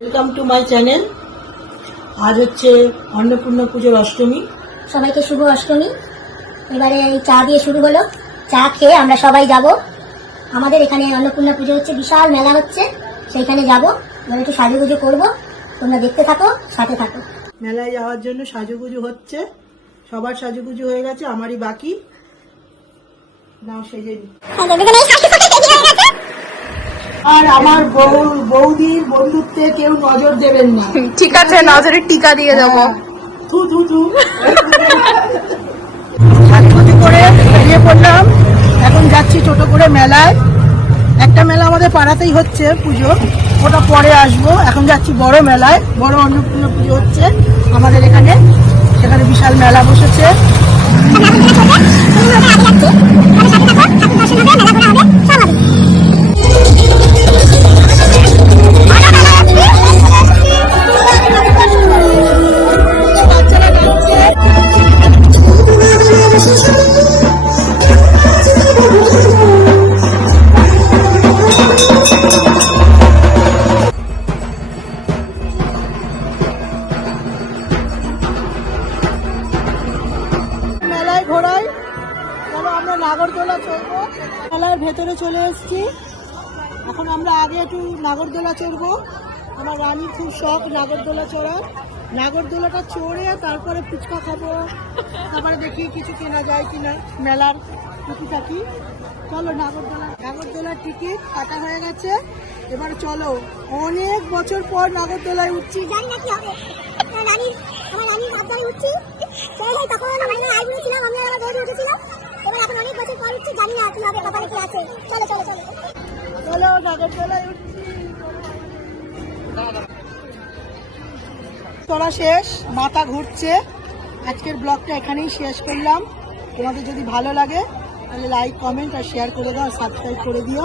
Welcome to my channel আজ হচ্ছে অন্নপূর্ণা পুজোর অষ্টমী। সবাইকে শুভ অষ্টমী। এবারে এই চা দিয়ে শুরু হলো। চা খেয়ে আমরা সবাই যাব। আমাদের এখানে অন্নপূর্ণা পুজো হচ্ছে বিশাল মেলা হচ্ছে। সেইখানে যাব। এবার একটু সাজুগুজু করব। তোমরা দেখতে থাকো সাথে থাকো। মেলায় যাওয়ার জন্য সাজুগুজু হচ্ছে। সবার সাজুগুজু হয়ে গেছে আমারই বাকি। নাও সেজে নি। আর আমার বউ বৌদির বন্ধুত্বে কেউ নজর দেবেন না। ঠিক আছে নজরে টিকা দিয়ে দেবো। থু থু থু। সাজুগুজু করে বেরিয়ে পড়লাম। এখন যাচ্ছি ছোট করে মেলায়। একটা মেলা আমাদের পাড়াতেই হচ্ছে পুজো। ওটা পরে আসব। এখন যাচ্ছি বড় মেলায়। বড় অন্নপূর্ণা পুজো হচ্ছে। আমাদের এখানে সেখানে বিশাল মেলা বসেছে। আমরা নাগরদোলা চড়বো। মেলার ভেতরে চলে এসেছি। এখন আমরা আগে একটু নাগরদোলা চড়বো। আমার রানীর খুব শখ নাগরদোলা চড়ার। নাগরদোলাটা চড়ে তারপরে ফুচকা খাব। তারপরে দেখি কিছু কেনা যায় কিনা। মেলার টুকিটাকি চলো, নাগরদোলা। নাগরদোলার টিকিট কাটা হয়ে গেছে। এবার চলো, অনেক বছর পর নাগরদোলায় উঠছি। জানি না কি হবে। আমার রানীর আবদারে উঠছি। চলে, তখন আমরা আমি আর আমার বৌদি উঠেছিলাম এবার এখন অনেক বছর পর উঠছি জানি না কি হবে কপালে কি আছে চলো চলো চলো তোলা শেষ, মাথা ঘুরছে। আজকের ব্লগটা এখানেই শেষ করলাম। তোমাদের যদি ভালো লাগে, তাহলে লাইক কমেন্ট আর শেয়ার করে দাও সাবস্ক্রাইব করে দিও।